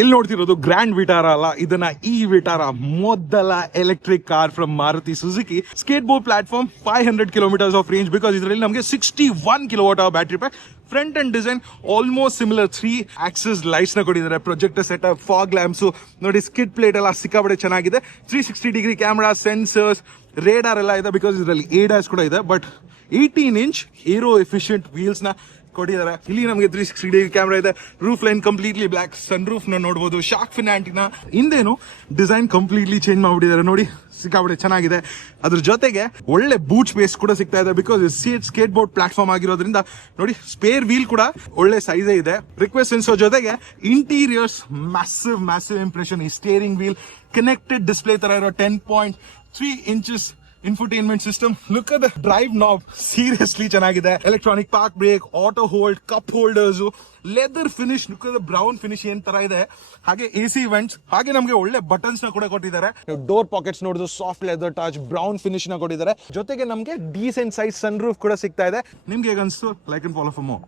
ಇಲ್ಲಿ ನೋಡ್ತಿರೋದು grand Vitara ಅಲ್ಲ, ಇದನ್ನ ಈ ವಿಟಾರಾ, ಮೊದಲ electric car from Maruti Suzuki. Skateboard platform, 500 kilometres of range, because ಇದರಲ್ಲಿ ನಮಗೆ 61 kilowatt hour battery pack. Front and design almost similar, 3 axis lights ನ ಕೊಟ್ಟಿದ್ದಾರೆ, ಪ್ರೊಜೆಕ್ಟರ್ ಸೆಟಪ್, ಫಾಗ್ ಲ್ಯಾಂಪ್ಸ್ ನೋಡಿ, ಸ್ಕಿಡ್ ಪ್ಲೇಟ್ ಎಲ್ಲ ಸಿಕ್ಕಾಪಟ್ಟೆ ಚೆನ್ನಾಗಿದೆ. 360 ಡಿಗ್ರಿ ಕ್ಯಾಮ್ರಾ, ಸೆನ್ಸರ್ಸ್, ರೇಡಾರ್ ಎಲ್ಲ ಇದೆ, ಬಿಕಾಸ್ ಇದರಲ್ಲಿ ADAS ಕೂಡ ಇದೆ. But 18 inch aero efficient wheels ನ ಕೊಟ್ಟಿದ್ದಾರೆ. ಇಲ್ಲಿ ನಮಗೆ 360 ಡಿಗ್ರಿ ಕ್ಯಾಮ್ರಾ ಇದೆ. Roof line completely black, sunroof ನ ನೋಡಬಹುದು. ಶಾರ್ಕ್ ಫಿನ್ ಆಂಟಿನಾ, ಹಿಂದೇನು ಡಿಸೈನ್ ಕಂಪ್ಲೀಟ್ಲಿ ಚೇಂಜ್ ಮಾಡ್ಬಿಟ್ಟಿದ್ದಾರೆ ನೋಡಿ, ಸಿಕ್ಕಾಪಟ್ಟೆ ಚೆನ್ನಾಗಿದೆ. ಅದ್ರ ಜೊತೆಗೆ ಒಳ್ಳೆ ಬೂಟ್ ಸ್ಪೇಸ್ ಕೂಡ ಸಿಗ್ತಾ ಇದೆ, ಬಿಕಾಸ್ ಸ್ಕೇಟ್ ಬೋರ್ಡ್ ಪ್ಲಾಟ್ಫಾರ್ಮ್ ಆಗಿರೋದ್ರಿಂದ ನೋಡಿ, ಸ್ಪೇರ್ ವೀಲ್ ಕೂಡ ಒಳ್ಳೆ ಸೈಜೇ ಇದೆ. ರಿಕ್ವೆಸ್ಟ್ ಸೆನ್ಸರ್ ಜೊತೆಗೆ ಇಂಟೀರಿಯರ್ಸ್ ಮ್ಯಾಸಿವ್ ಇಂಪ್ರೆಷನ್. ಈ ಸ್ಟೇರಿಂಗ್ ವೀಲ್ ಕನೆಕ್ಟೆಡ್ ಡಿಸ್ಪ್ಲೇ ತರ ಇರೋ 10.3 inches infotainment system. Look at the drive knob, seriously ಚೆನ್ನಾಗಿದೆ. Electronic park brake, auto hold, cup holders, leather finish, look at the brown finish ಏನ್ ತರ ಇದೆ. ಹಾಗೆ AC vents, ಹಾಗೆ ನಮಗೆ ಒಳ್ಳೆ ಬಟನ್ಸ್ ನ ಕೂಡ ಕೊಟ್ಟಿದ್ದಾರೆ. ಡೋರ್ ಪಾಕೆಟ್ಸ್ ನೋಡಿದ್ರು soft leather touch, brown finish ನ ಕೊಟ್ಟಿದ್ದಾರೆ. ಜೊತೆಗೆ ನಮಗೆ ಡೀಸೆಂಟ್ ಸೈಜ್ ಸನ್ ರೂಫ್ ಕೂಡ ಸಿಗ್ತಾ ಇದೆ. ನಿಮ್ಗೆ ಹೇಗೆ ಅನ್ಸ್ತು? Like and follow for more.